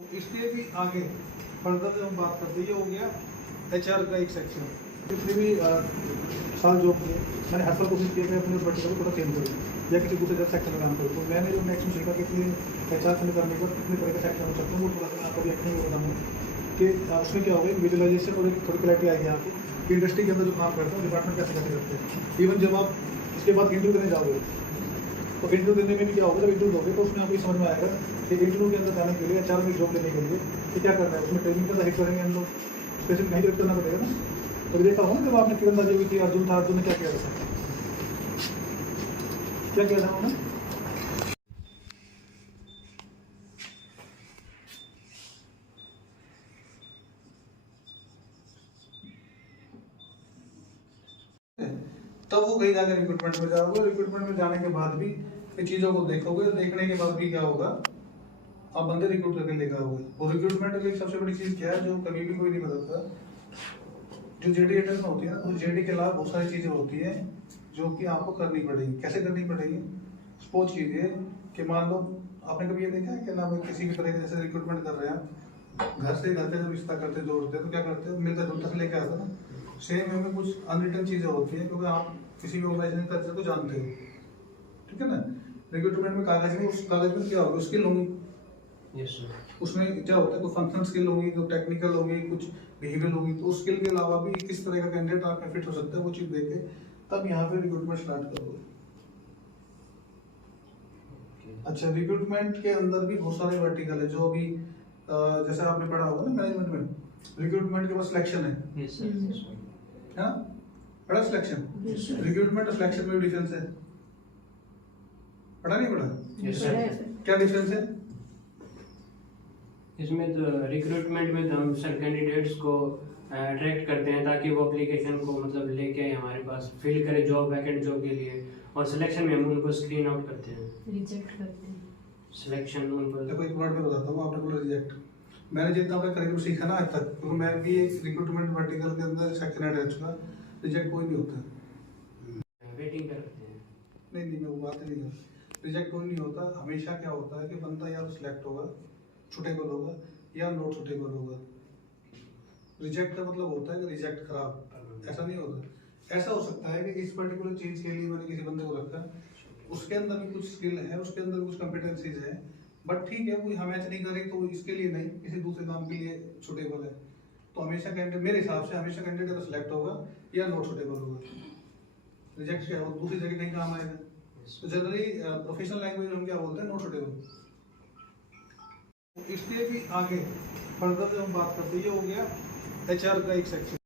इसलिए भी आगे फर्दर जब हम बात करते हैं, ये हो गया HR का एक सेक्शन। जितने भी साल जॉब किए, मैंने हर साल कोशिश की है अपने वर्टिकल को थोड़ा चेंज करूँ या किसी दूसरे सेक्टर में काम करूँ। तो मैंने जो मैक्सिमम सीखा कि HR से करने पर कितने तरह के सेक्टर हो सकते हैं, वो थोड़ा सा आपको भी एक्टिंग में बताऊँ कि उसमें क्या होगा, विजुअलाइजेशन और एक थोड़ी क्लैरिटी आएगी आपको कि इंडस्ट्री के अंदर जो काम करते हैं डिपार्टमेंट कैसे कैसे करते हैं। इवन जब आप इसके बाद इंटरव्यू देने जाओगे तो इंटरव्यू देने में भी क्या होगा, जब इंटरव्यू दोगे तो उसमें आपको ये समझ में आएगा कि इंटरव्यू के अंदर जाने के लिए HR में जॉब लेने के लिए कि क्या करना है। उसमें ट्रेनिंग का हिट करेंगे हम लोग, स्पेसिफिक नहीं करना पड़ेगा ना। तो देखा होगा जब आपने तीरंदाजी हुई थी, अर्जुन था, अर्जुन ने क्या किया था, क्या किया था उन्होंने? तब वो कहीं जाकर रिक्रूटमेंट में जाओगे, रिक्रूटमेंट में जाने के बाद भी इन चीज़ों को देखोगे, देखने के बाद भी क्या होगा, आप बंदे रिक्रूट करके लेकर आओगे। और रिक्रूटमेंट की एक सबसे बड़ी चीज़ क्या है जो कभी भी कोई नहीं बदलता, जो JD रिटर्न होती है ना, उस JD के अलावा बहुत सारी चीज़ें होती हैं जो कि आपको करनी पड़ेगी। कैसे करनी पड़ेगी? सपोज कीजिए कि मान लो आपने कभी ये देखा है कि ना भाई किसी भी तरह के जैसे रिक्रूटमेंट कर रहे हैं, घर से घर का जब रिश्ता करते जोड़ते हैं तो क्या करते हैं, मिलता जुलता से लेके आता है ना। सेम में कुछ अनरिटन चीज़ें होती हैं क्योंकि आप किसी भी ऑर्गेनाइजेशन का कल्चर को जानते हो, ठीक है ना। रिक्रूटमेंट में कागज में, उस कागज में क्या होगा, स्किल होंगी। उसमें क्या होता है, कोई फंक्शनल स्किल होगी, कोई टेक्निकल होगी, कुछ बिहेवियर होगी। तो उस स्किल के अलावा भी किस तरह का कैंडिडेट आप में फिट हो सकता है, वो चीज़ देख के तब यहाँ पे रिक्रूटमेंट स्टार्ट करोगे। अच्छा, रिक्रूटमेंट के अंदर भी बहुत सारे वर्टिकल है जो अभी जैसे आपने पढ़ा होगा ना मैनेजमेंट में, रिक्रूटमेंट के बाद सिलेक्शन है ना, पढ़ा सिलेक्शन। रिक्रूटमेंट और सिलेक्शन में भी डिफरेंस है, पढ़ा नहीं पढ़ा? क्या डिफरेंस है इसमें? तो रिक्रूटमेंट में तो हम सर कैंडिडेट्स को अट्रैक्ट करते हैं ताकि वो एप्लीकेशन को मतलब लेके आए हमारे पास, फिल करें जॉब, वैकेंट जॉब के लिए। और सिलेक्शन में हम उनको स्क्रीन आउट करते हैं, रिजेक्ट करते हैं। सिलेक्शन उनको। देखो एक वर्ड में बताता हूँ, आपने बोला रिजेक्ट। मैंने जितना अपना करिकुलम सीखा ना आज तक, क्योंकि मैं भी एक रिक्रूटमेंट वर्टिकल के अंदर सेक्शन हेड रह चुका, रिजेक्ट कोई नहीं होता। वेटिंग करते हैं। नहीं मैं वो बात नहीं कर, रिजेक्ट कोई नहीं होता। हमेशा क्या होता है कि बंदा या तो सिलेक्ट होगा, सुटेबल होगा, या नॉट सुटेबल होगा। रिजेक्ट का मतलब होता है कि रिजेक्ट खराब, ऐसा नहीं होता। ऐसा हो सकता है कि इस पर्टिकुलर चीज के लिए मैंने किसी बंदे को रखा, उसके अंदर भी कुछ स्किल है, उसके अंदर कुछ कॉम्पिटेंसीज है, बट ठीक है वो हमें मैच नहीं करे तो इसके लिए नहीं, किसी दूसरे काम के लिए सुटेबल है। तो हमेशा कैंडिडेट, मेरे हिसाब से हमेशा कैंडिडेट या तो सिलेक्ट होगा या नॉट सुटेबल होगा। रिजेक्ट क्या हो, दूसरी जगह कहीं काम आएगा। तो जनरली प्रोफेशनल लैंग्वेज में हम क्या बोलते हैं, नॉट सुटेबल। इसलिए भी आगे फर्दर जब हम बात करते हैं, ये हो गया HR का एक सेक्शन।